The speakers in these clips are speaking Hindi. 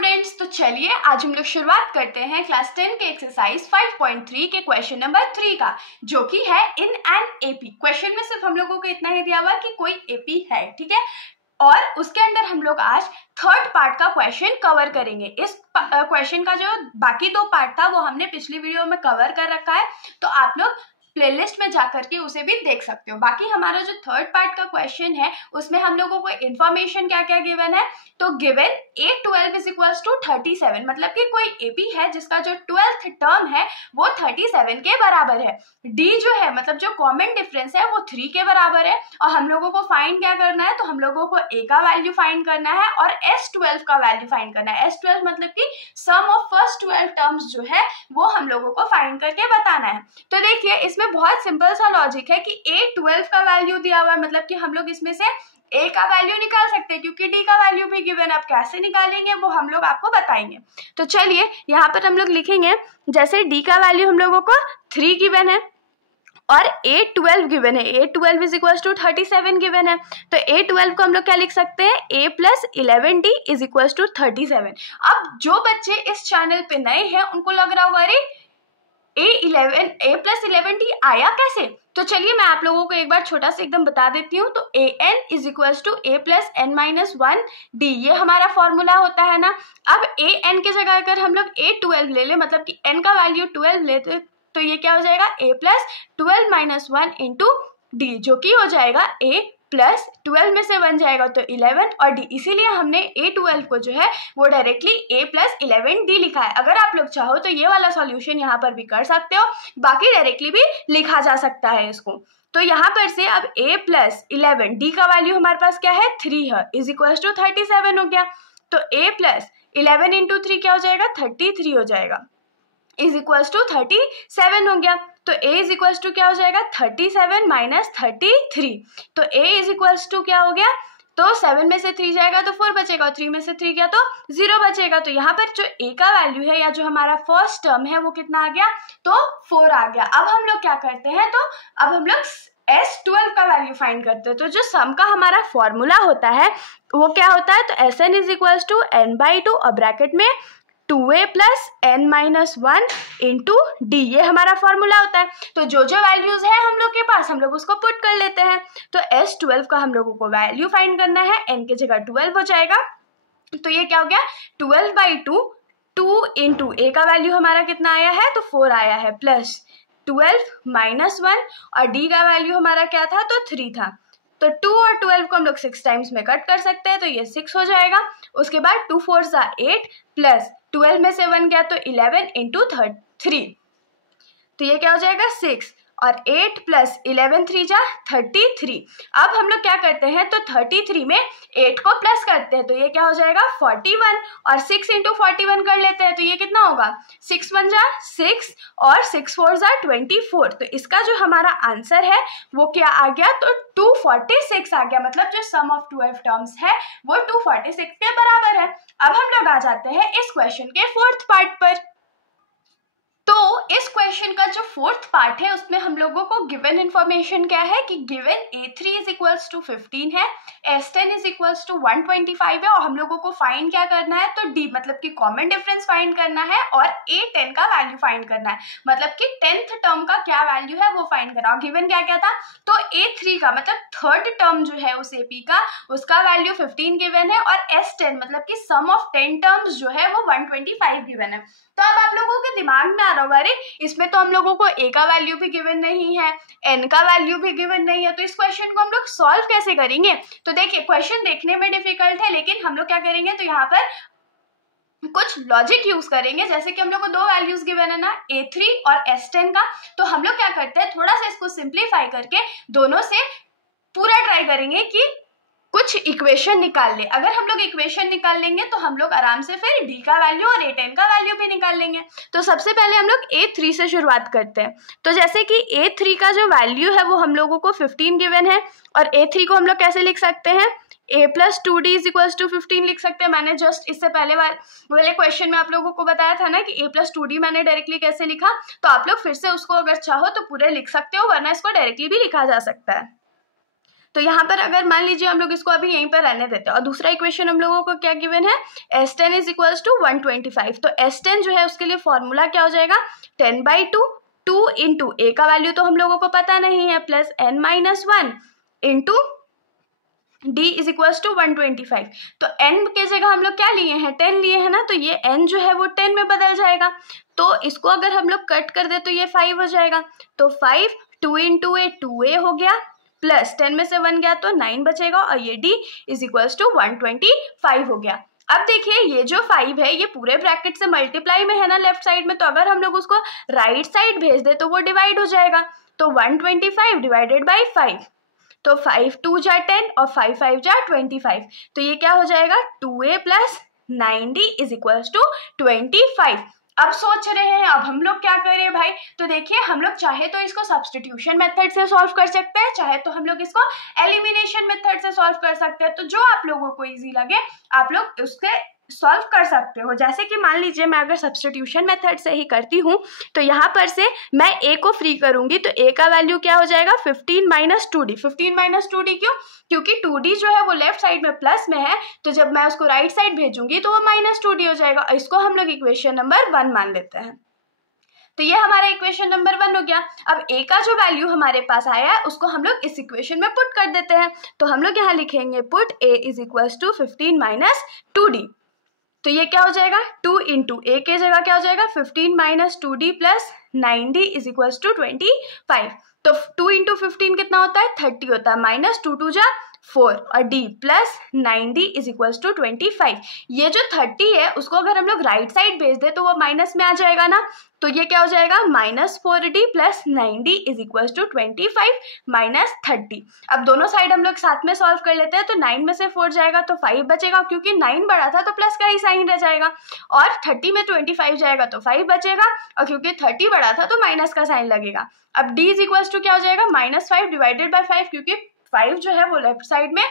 स्टूडेंट्स, तो चलिए आज हम लोग शुरुआत करते हैं क्लास 10 के एक्सरसाइज 5.3 के क्वेश्चन नंबर 3 का, जो कि है इन एन एपी। क्वेश्चन में सिर्फ हम लोगों को इतना ही दिया हुआ कि कोई एपी है, ठीक है। और उसके अंदर हम लोग आज थर्ड पार्ट का क्वेश्चन कवर करेंगे। इस क्वेश्चन का जो बाकी दो पार्ट था वो हमने पिछली वीडियो में कवर कर रखा है, तो आप लोग प्लेलिस्ट में जाकर के उसे भी देख सकते हो। बाकी हमारा जो थर्ड पार्ट का क्वेश्चन है उसमें हम लोगों को इन्फॉर्मेशन क्या क्या गिवन है। तो given A12 is equals to 37, मतलब कि कोई एपी है जिसका जो 12th टर्म है वो 37 के बराबर है। D जो है मतलब जो कॉमन डिफरेंस है वो 3 के बराबर है। और हम लोगों को फाइंड क्या करना है, तो हम लोगों को A का वैल्यू फाइंड करना है और S12 का वैल्यू फाइंड करना है। S12 मतलब कि सम ऑफ फर्स्ट 12 टर्म्स जो है वो हम लोगों को फाइंड करके बताना है। तो देखिए इसमें बहुत सिंपल सा लॉजिक है कि A12 का वैल्यू दिया हुआ है, मतलब कि हम लोग इसमें से A का वैल्यू निकाल सकते हैं क्योंकि D का वैल्यू भी गिवन है। अब कैसे निकालेंगे वो हम लोग आपको बताएंगे। तो चलिए यहाँ पर हम लोग लिखेंगे, जैसे D का वैल्यू हम लोगों को 3 गिवन है और A12 गिवन है। A12 is equals to 37 given है, तो A12 को हम लोग क्या लिख सकते हैं, A plus 11D is equals to 37। अब जो बच्चे इस चैनल पे नए हैं उनको लग रहा होगा अरे A प्लस 11D आया कैसे। तो चलिए मैं आप लोगों को एक बार छोटा सा एकदम बता देती हूँ। तो AN is equals to A plus N minus 1D, ये हमारा फॉर्मूला होता है ना। अब AN की जगह अगर हम लोग A12 ले ले, मतलब कि N का वैल्यू 12 लेते, तो ये क्या हो जाएगा A plus 12 minus 1 into D, जो कि हो जाएगा A प्लस 12 में से 1 जाएगा तो 11 और D, इसीलिए हमने A12 को जो है वो डायरेक्टली A प्लस 11D लिखा है। अगर आप लोग चाहो तो ये वाला सॉल्यूशन यहाँ पर भी कर सकते हो, बाकी डायरेक्टली भी लिखा जा सकता है इसको। तो यहाँ पर से अब A प्लस 11D का वैल्यू हमारे पास क्या है, 3 है, इज इक्वल्स टू 37 हो गया। तो A प्लस 11 इंटू 3 क्या हो जाएगा, 33 हो जाएगा, इज इक्वल्स टू 37 हो गया। तो A इज इक्वल्स टू क्या हो जाएगा, 37 माइनस 33। तो A इज इक्वल्स टू क्या हो गया, तो 7 में से 3 जाएगा तो 4 बचेगा और 3 में से 3 गया तो 0 बचेगा। तो यहाँ पर जो A का वैल्यू है या जो हमारा फर्स्ट टर्म है वो कितना आ गया, तो 4 आ गया। अब हम लोग क्या करते हैं, तो अब हम लोग S12 का वैल्यू फाइंड करते हैं। तो जो सम का हमारा फॉर्मूला होता है वो क्या होता है, तो Sn is equals to n/2 और ब्रैकेट में 2a plus n minus 1 into D, ये हमारा फॉर्मूला होता है। तो जो जो वैल्यूज है हम लोग के पास हम लोग उसको पुट कर लेते हैं। तो S12 का हम लोगों को वैल्यू फाइंड करना है, n की जगह 12 हो जाएगा। तो ये क्या हो गया, 12/2, 2 इंटू A का वैल्यू हमारा कितना आया है, तो 4 आया है, प्लस 12 माइनस 1 और D का वैल्यू हमारा क्या था, तो 3 था। तो 2 और 12 को हम लोग 6 टाइम्स में कट कर सकते हैं, तो ये 6 हो जाएगा। उसके बाद 2 4 8 प्लस 12 में से 1 गया तो 11 इंटू 3, तो ये क्या हो जाएगा 6 और 8 प्लस 11 3 जा 33। अब हम लोग क्या करते हैं, तो 33 में 8 को प्लस करते हैं, तो ये क्या हो जाएगा 41 और 6 इंटू 41 कर लेते हैं, तो ये कितना होगा 6 1 जा 6 और 6 4 जा 24। तो इसका जो हमारा आंसर है वो क्या आ गया, तो 246 आ गया। मतलब जो सम ऑफ 12 टर्म्स है वो 246 के बराबर है। अब हम लोग आ जाते हैं इस क्वेश्चन के फोर्थ पार्ट पर। तो इस क्वेश्चन का जो फोर्थ पार्ट है उसमें हम लोगों को गिवन इन्फॉर्मेशन क्या है कि given A3 is equals to 15 है, S10 इज इक्वल्स टू 125 है और हम लोगों को फाइंड क्या करना है, तो D मतलब कि कॉमन डिफरेंस फाइंड करना है और A10 का वैल्यू फाइंड करना है, मतलब कि 10th टर्म का क्या वैल्यू है वो फाइंड करना। और गिवन क्या क्या था, तो A3 का मतलब थर्ड टर्म जो है उस AP का उसका वैल्यू 15 गिवन है और S10 मतलब कि सम ऑफ 10 टर्म्स जो है वो 125 गिवन है। तो अब आप लोगों के दिमाग में आ रहा होगा अरे इसमें तो हम लोगों को A का वैल्यू भी गिवन नहीं है, N का वैल्यू भी गिवन नहीं है, तो इस क्वेश्चन को हम लोग सॉल्व कैसे करेंगे। तो देखिए क्वेश्चन देखने में डिफिकल्ट है, लेकिन हम लोग क्या करेंगे, तो यहाँ पर कुछ लॉजिक यूज करेंगे। जैसे कि हम लोग को दो वैल्यूज गिवन है ना, A3 और S10 का, तो हम लोग क्या करते हैं, थोड़ा सा इसको सिंप्लीफाई करके दोनों से पूरा ट्राई करेंगे कि कुछ इक्वेशन निकाल ले। अगर हम लोग इक्वेशन निकाल लेंगे तो हम लोग आराम से फिर D का वैल्यू और A10 का वैल्यू भी निकाल लेंगे। तो सबसे पहले हम लोग A3 से शुरुआत करते हैं। तो जैसे कि A3 का जो वैल्यू है वो हम लोगों को 15 गिवन है और A3 को हम लोग कैसे लिख सकते हैं, A plus 2D is equals to 15 लिख सकते हैं। मैंने जस्ट इससे पहले वाले क्वेश्चन में आप लोगों को बताया था ना कि A प्लस 2D मैंने डायरेक्टली कैसे लिखा, तो आप लोग फिर से उसको अगर चाहो तो पूरे लिख सकते हो, वरना इसको डायरेक्टली भी लिखा जा सकता है। तो यहाँ पर अगर मान लीजिए हम लोग इसको अभी यहीं पर रहने देते हैं और दूसरा इक्वेशन हम लोगों को क्या गिवन है, S10 इज इक्वल्स टू 125। तो S10 जो है उसके लिए फॉर्मूला क्या हो जाएगा, 10/2, 2 इंटू ए का वैल्यू तो हम लोगों को पता नहीं है, plus n-1 into d is equals to 125। तो n के जगह हम लोग क्या लिए हैं, 10 लिए हैं ना, तो ये n जो है वो 10 में बदल जाएगा। तो इसको अगर हम लोग कट कर दे तो ये 5 हो जाएगा। तो 5, 2 इंटू ए 2a हो गया, प्लस 10 में से 1 गया तो 9 बचेगा, और ये d इज इक्वल्स टू 125 हो गया। अब देखिए ये जो 5 है ये पूरे ब्रैकेट से मल्टीप्लाई में है ना लेफ्ट साइड में, तो अगर हम लोग उसको राइट साइड भेज दे तो वो डिवाइड हो जाएगा। तो 125 डिवाइडेड बाई 5, तो 5 2 जा 10 और 5 5 जा 25। तो ये क्या हो जाएगा, 2a plus 9d is equals to 25। अब सोच रहे हैं अब हम लोग क्या करें भाई, तो देखिए हम लोग चाहे तो इसको सब्स्टिट्यूशन मेथड से सॉल्व कर सकते हैं, चाहे तो हम लोग इसको एलिमिनेशन मेथड से सॉल्व कर सकते हैं। तो जो आप लोगों को इजी लगे आप लोग उसके सॉल्व कर सकते हो। जैसे कि मान लीजिए मैं अगर सब्स्टिट्यूशन मेथड से ही करती हूँ तो यहाँ पर से मैं a को फ्री करूँगी, तो a का वैल्यू क्या हो जाएगा, 15 माइनस 2d। 15 माइनस 2d क्यों, क्योंकि 2d जो है वो लेफ्ट साइड में प्लस में है, तो जब मैं उसको राइट साइड भेजूंगी तो वो माइनस 2d हो जाएगा। इसको हम लोग इक्वेशन नंबर 1 मान लेते हैं। तो ये हमारा इक्वेशन नंबर 1 हो गया। अब a का जो वैल्यू हमारे पास आया है उसको हम लोग इस इक्वेशन में पुट कर देते हैं। तो हम लोग यहाँ लिखेंगे put a is equals to 15 minus 2d। तो ये क्या हो जाएगा, 2 इंटू ए के जगह क्या हो जाएगा, 15 minus 2d plus 9d is equals to 25। तो 2 इंटू 15 कितना होता है, 30 होता है, माइनस 2 2 जा 4 और d plus 9d is equals to 25। ये जो 30 है उसको अगर हम लोग राइट साइड भेज दे तो वो माइनस में आ जाएगा ना, तो ये क्या हो जाएगा, minus 4d plus 9d is equals to 25 minus 30। अब दोनों साइड हम लोग साथ में सॉल्व कर लेते हैं, तो 9 में से 4 जाएगा तो 5 बचेगा, क्योंकि 9 बड़ा था तो प्लस का ही साइन रह जाएगा, और 30 में 25 जाएगा तो 5 बचेगा, और क्योंकि 30 बड़ा था तो माइनस का साइन लगेगा। अब d इज इक्वल्स टू क्या हो जाएगा, -5 डिवाइडेड बाई 5, क्योंकि 5 जो है वो लेफ्ट साइड में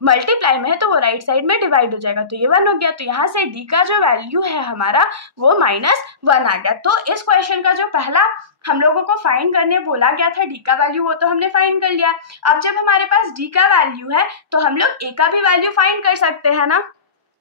मल्टीप्लाई में है तो वो राइट साइड में डिवाइड हो जाएगा। तो ये 1 हो गया। तो यहाँ से d का जो वैल्यू है हमारा वो -1 आ गया। तो इस क्वेश्चन का जो पहला हम लोगों को फाइंड करने बोला गया था d का वैल्यू, वो तो हमने फाइंड कर लिया। अब जब हमारे पास d का वैल्यू है तो हम लोग a का भी वैल्यू फाइंड कर सकते हैं ना।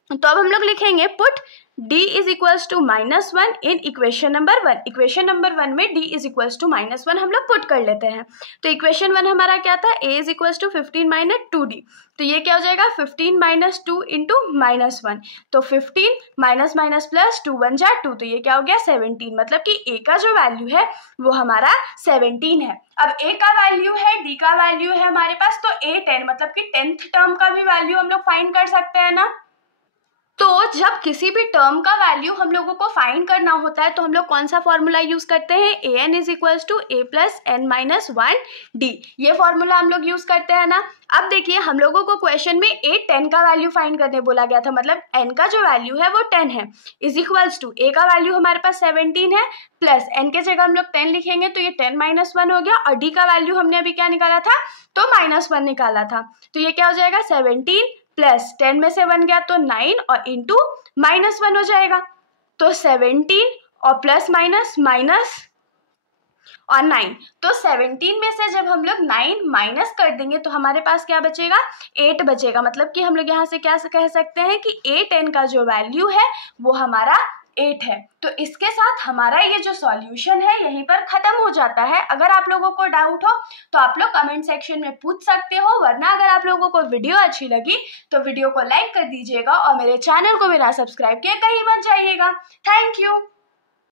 तो अब हम लोग लिखेंगे put d is equals to -1 in equation number 1। Equation number 1 में d इज इक्वल्स टू -1 हम लोग पुट कर लेते हैं। तो इक्वेशन 1 हमारा क्या था, a is equals to 15 minus 2d। तो ये क्या हो जाएगा, 15 माइनस 2 इंटू -1। तो 15 माइनस माइनस प्लस 2 1 जा 2, तो ये क्या हो गया 17। मतलब कि a का जो वैल्यू है वो हमारा 17 है। अब a का वैल्यू है, d का वैल्यू है हमारे पास, तो a 10 मतलब कि 10th टर्म का भी वैल्यू हम लोग फाइंड कर सकते हैं ना। तो जब किसी भी टर्म का वैल्यू हम लोगों को फाइंड करना होता है तो हम लोग कौन सा फॉर्मूला यूज करते हैं, an is equals to a plus n minus 1d। ये फॉर्मूला हम लोग यूज करते हैं ना। अब देखिए हम लोगों को क्वेश्चन में a 10 का वैल्यू फाइंड करने बोला गया था, मतलब n का जो वैल्यू है वो 10 है, इज इक्वल्स टू a का वैल्यू हमारे पास 17 है, प्लस n के जगह हम लोग 10 लिखेंगे तो ये 10 माइनस 1 हो गया, और d का वैल्यू हमने अभी क्या निकाला था, तो -1 निकाला था। तो ये क्या हो जाएगा, 17 प्लस 10 में से 1 गया तो 9 और इंटू -1 हो जाएगा। तो 17 और प्लस माइनस माइनस और 9, तो 17 में से जब हम लोग 9 माइनस कर देंगे तो हमारे पास क्या बचेगा, 8 बचेगा। मतलब कि हम लोग यहाँ से क्या कह सकते हैं कि a 10 का जो वैल्यू है वो हमारा 8 है। तो इसके साथ हमारा ये जो सॉल्यूशन है यहीं पर खत्म हो जाता है। अगर आप लोगों को डाउट हो तो आप लोग कमेंट सेक्शन में पूछ सकते हो, वरना अगर आप लोगों को वीडियो अच्छी लगी तो वीडियो को लाइक कर दीजिएगा और मेरे चैनल को बिना सब्सक्राइब किए कहीं मत जाइएगा। Thank you.